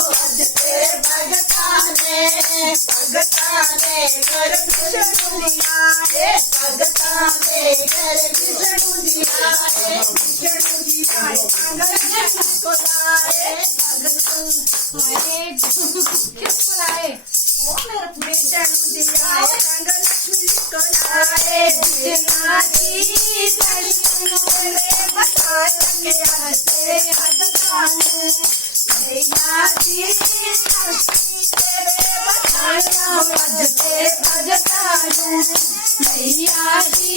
आज तेरे भगता ने घर विष्णु दिया है, भगता ने घर विष्णु दिया है, विष्णु दिया है आंगन को लाए किसको लाए? विष्णु दिया है आंगन लक्ष्मी को लाए। विष्णु जी दर्शन रे बताया के आज तेरे भगता ने मैया जी लक्ष्मी तेरे बताया आज तेरे भगता ने मैया जी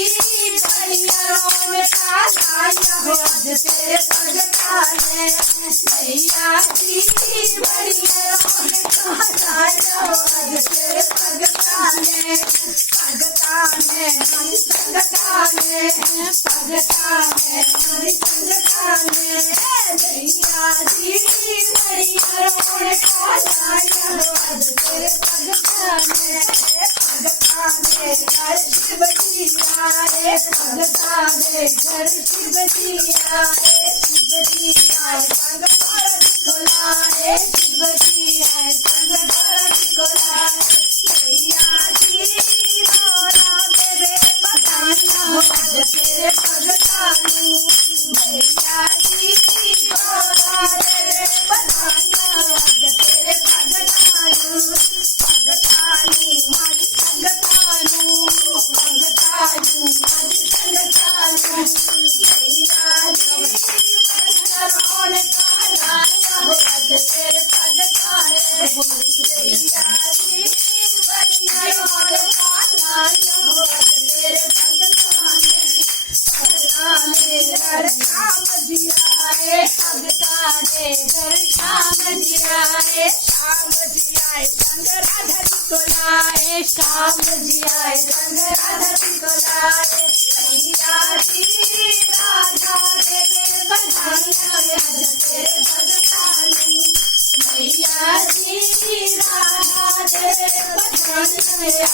बलिया रौनक लाया हो आज तेरे भगता ने मैया जी बलिया रौनक लाया हो आज तेरे भगता ने हमारी संगता ने हमारी संगता ने मैया जी बलिया रौनक लाया हो आज तेरे भगता ने घर शिव जी आए, भगता ने घर शिव जी आए, शिव जी आए संग भारत को लाए, शिव जी आए संग भारत को लाए। मैया जी मोरा तेरे बधाइयाँ हो आज तेरे भगता नू, मैया जी मोरा तेरे बधाइयाँ हो आज तेरे भगता नू, भगता नू हमारी संगता नू, भगता नू हमारी संगता नू। मैया जी बलिया रौनक लाया हो आज तेरे भगता ने, मैया जी बलिया रौनक लाया हो आज तेरे भगता ने। भगता ने घर श्याम जी आए, भगता ने घर श्याम जी आए, श्याम जी आए संग राधा जी को लाए, श्याम जी आए संग राधा जी को लाए। मैया जी राधा तेरे बधाइयाँ आज तेरे भगता नू, मैया जी राधा तेरे बधाइयाँ